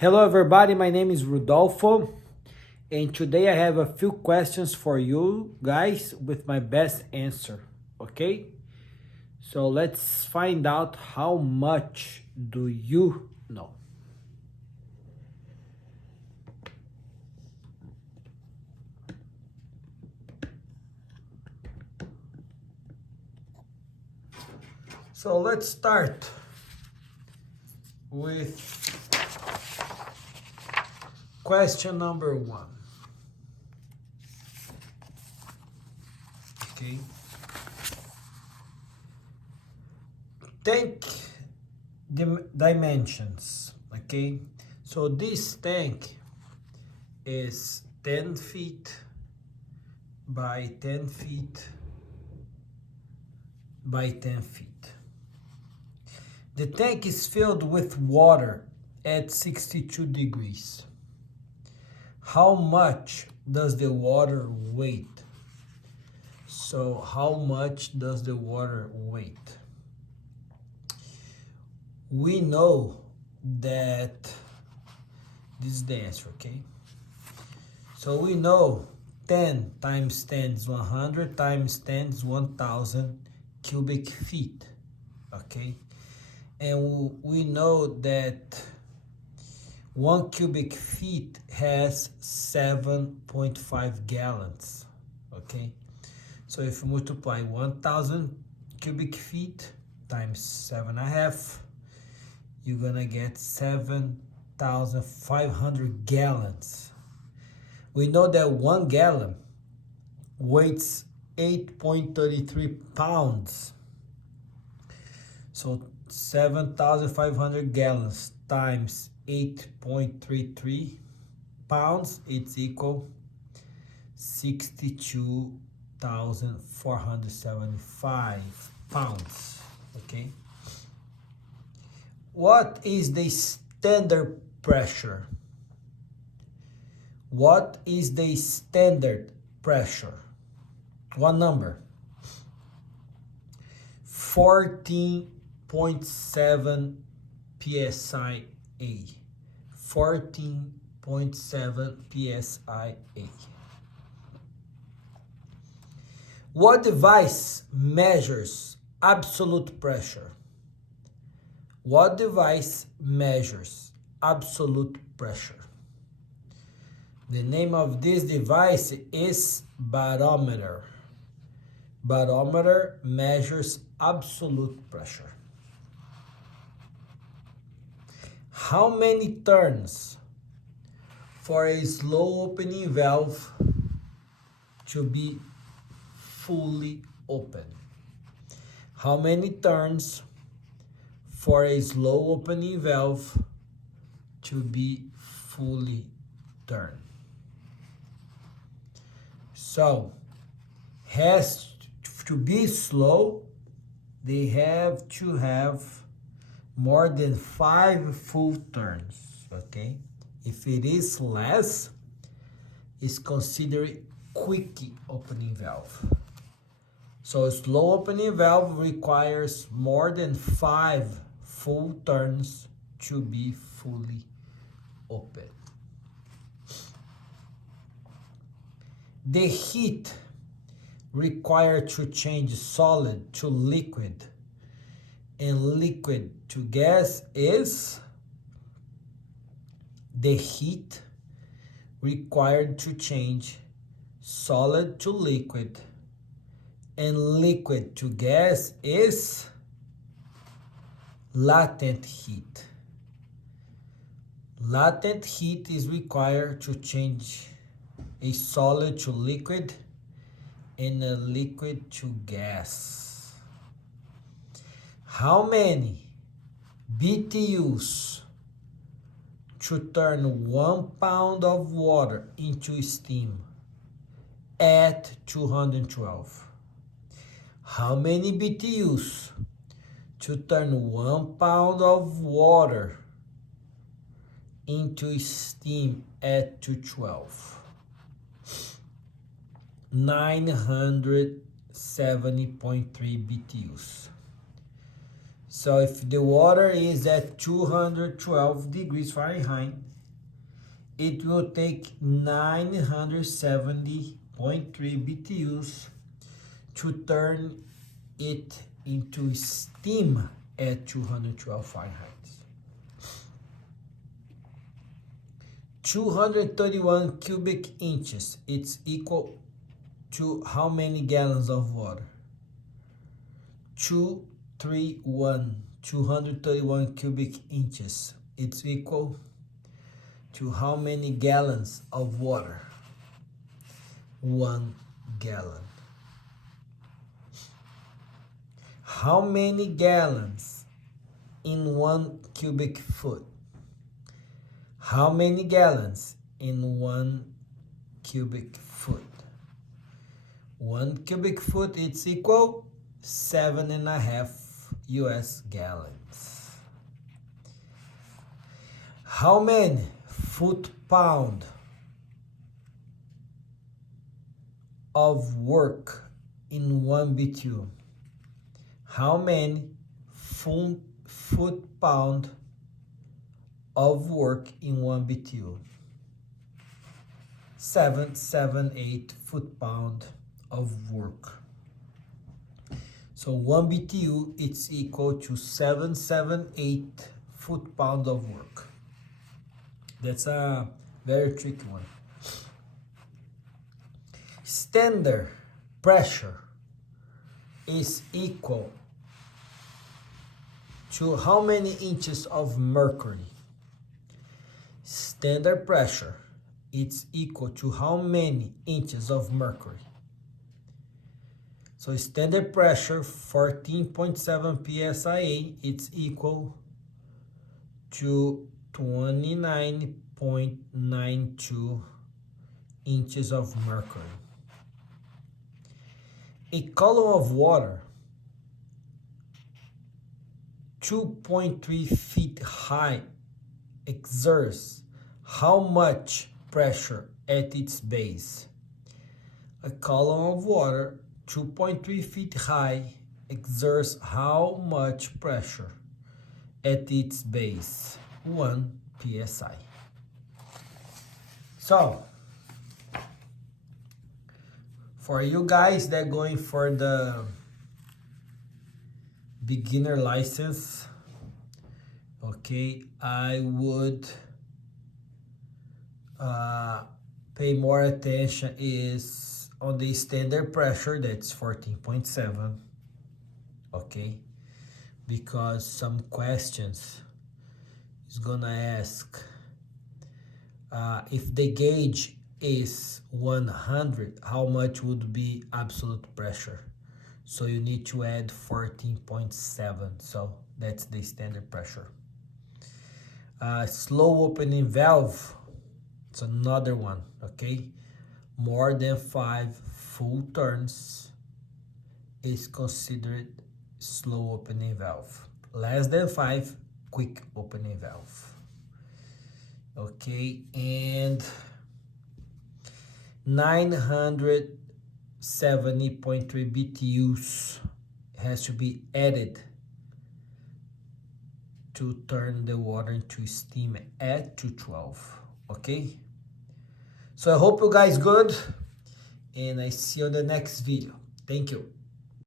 Hello everybody, my name is Rodolfo and today I have a few questions for you guys with my best answer, okay? So let's find out how much do you know? So let's start with question number 1. Okay. Tank dimensions. Okay. So this tank is 10 feet by 10 feet by 10 feet. The tank is filled with water at 62 degrees. How much does the water weigh? So how much does the water weigh? We know that this is the answer, okay? So we know 10 times 10 is 100 times 10 is 1,000 cubic feet, okay? And we know that 1 cubic feet has 7.5 gallons, okay? So if you multiply 1,000 cubic feet times 7.5, you're gonna get 7,500 gallons. We know that 1 gallon weighs 8.33 pounds. So 7,500 gallons times 8.33 pounds, it's equal 62,475 pounds, okay? What is the standard pressure? What is the standard pressure? What number? 14.7 PSIA. 14.7 PSIA. What device measures absolute pressure? What device measures absolute pressure? The name of this device is barometer. Barometer measures absolute pressure. How many turns for a slow opening valve to be fully open? How many turns for a slow opening valve to be fully turned? So, has to be slow, they have to have more than 5 full turns, okay? If it is less, it's considered quick opening valve. So a slow opening valve requires more than 5 full turns to be fully open. The heat required to change solid to liquid and liquid to gas is the heat required to change solid to liquid and liquid to gas is latent heat. Latent heat is required to change a solid to liquid and a liquid to gas. How many BTUs to turn 1 pound of water into steam at 212? How many BTUs to turn 1 pound of water into steam at 212? 970.3 BTUs. So if the water is at 212 degrees Fahrenheit, it will take 970.3 BTUs to turn it into steam at 212 Fahrenheit. 231 cubic inches, it's equal to how many gallons of water? 231 cubic inches, it's equal to how many gallons of water? 1 gallon. How many gallons in 1 cubic foot? How many gallons in 1 cubic foot? 1 cubic foot, it's equal 7.5 US gallons. How many foot-pound of work in 1 BTU? How many foot-pound of work in 1 BTU? 778 foot-pound of work. So 1 BTU, it's equal to 778 foot-pound of work. That's a very tricky one. Standard pressure is equal to how many inches of mercury? Standard pressure, it's equal to how many inches of mercury? So standard pressure 14.7 PSIA, it's equal to 29.92 inches of mercury. A column of water 2.3 feet high exerts how much pressure at its base? A column of water 2.3 feet high exerts how much pressure at its base? 1 psi. So, for you guys that are going for the beginner license, okay, I would pay more attention is on the standard pressure, that's 14.7, okay, because some questions is gonna ask if the gauge is 100, how much would be absolute pressure? So you need to add 14.7, so that's the standard pressure. Slow opening valve, it's another one, okay? More than 5 full turns is considered slow opening valve. Less than 5, quick opening valve. Okay, and 970.3 BTUs has to be added to turn the water into steam at 212, okay? So I hope you guys good, and I see you on the next video. Thank you.